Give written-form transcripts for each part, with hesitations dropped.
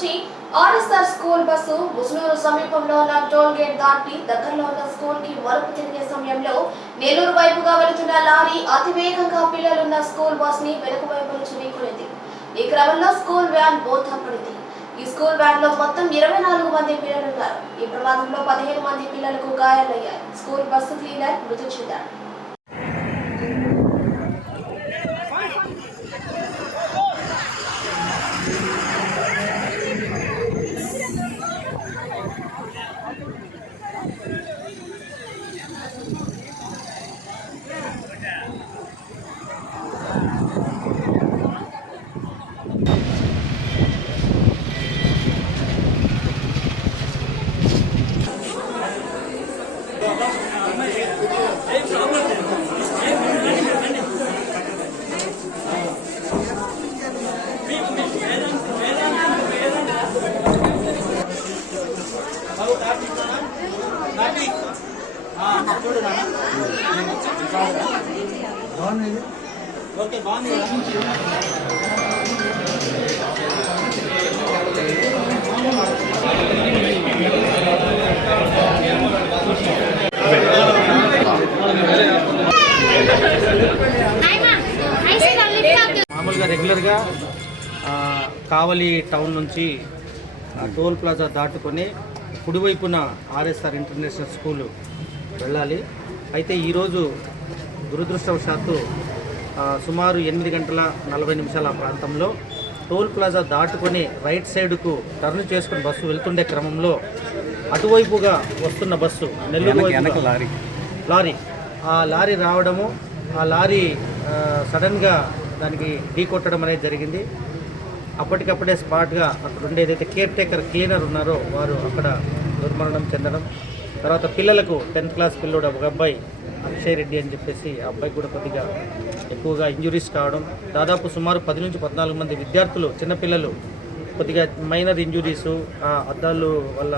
నుంచి RSR school bus Musunuru సమీపంలో ఉన్న టోల్ గేట్ దాటి దగ్గరలో ఉన్న స్కూల్ కి మలుపు తిరిగే సమయంలో నెల్లూరు వైపుగా వెళుతున్న లారీ అతివేగంగా పిల్లలున్న స్కూల్ బస్ ని వెనుక వైపు నుంచి ఢీకొనింది. ఈ క్రమంలో స్కూల్ వ్యాన్ బోల్తా పడింది. ఈ స్కూల్ వ్యాన్ లో మొత్తం 24 మంది పిల్లలున్నారు. ఈ ప్రమాదంలో 15 మంది పిల్లలకు గాయాలయ్యాయి. స్కూల్ బస్సు క్లీనర్ మృతి చెందారు. ఓకే బాగుంది. మామూలుగా రెగ్యులర్గా కావలి టౌన్ నుంచి టోల్ ప్లాజా దాటుకొని కుడివైపున ఆర్ఎస్ఆర్ ఇంటర్నేషనల్ స్కూల్ వెళ్ళాలి. అయితే ఈరోజు దురదృష్టవశాత్తు సుమారు 8 గంటల 40 నిమిషాల ప్రాంతంలో టోల్ ప్లాజా దాటుకొని రైట్ సైడ్కు టర్న్ చేసుకుని బస్సు వెళ్తుండే క్రమంలో అటువైపుగా వస్తున్న బస్సు నెల్లూరు లారీ ఆ లారీ రావడము, ఆ లారీ సడన్గా దానికి ఢీ కొట్టడం అనేది జరిగింది. అప్పటికప్పుడే స్పాట్గా అక్కడ ఉండే ఏదైతే కేర్ టేకర్ క్లీనర్ ఉన్నారో వారు అక్కడ దుర్మరణం చెందడం. తర్వాత పిల్లలకు 10th క్లాస్ పిల్లోడు ఒక అబ్బాయి అక్షయ్ రెడ్డి అని చెప్పేసి ఆ అబ్బాయి కూడా కొద్దిగా ఎక్కువగా ఇంజురీస్ కావడం, దాదాపు సుమారు 10 నుంచి 14 మంది విద్యార్థులు చిన్నపిల్లలు కొద్దిగా మైనర్ ఇంజురీసు, ఆ అద్దాలు వల్ల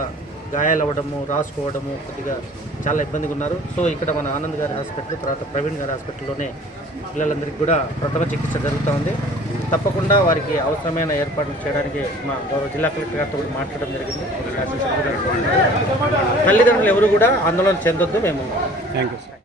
గాయాలు అవ్వడము, రాసుకోవడము, కొద్దిగా చాలా ఇబ్బందిగా ఉన్నారు. సో ఇక్కడ మన ఆనంద్ గారి హాస్పిటల్, తర్వాత ప్రవీణ్ గారి హాస్పిటల్లోనే పిల్లలందరికీ కూడా ప్రథమ చికిత్స జరుగుతూ ఉంది. తప్పకుండా వారికి అవసరమైన ఏర్పాట్లు చేయడానికి మా గౌరవ జిల్లా కలెక్టర్ గారితో కూడా మాట్లాడడం జరిగింది. తల్లిదండ్రులు ఎవరు కూడా ఆందోళన చెందొద్దు. మేము థ్యాంక్ యూ.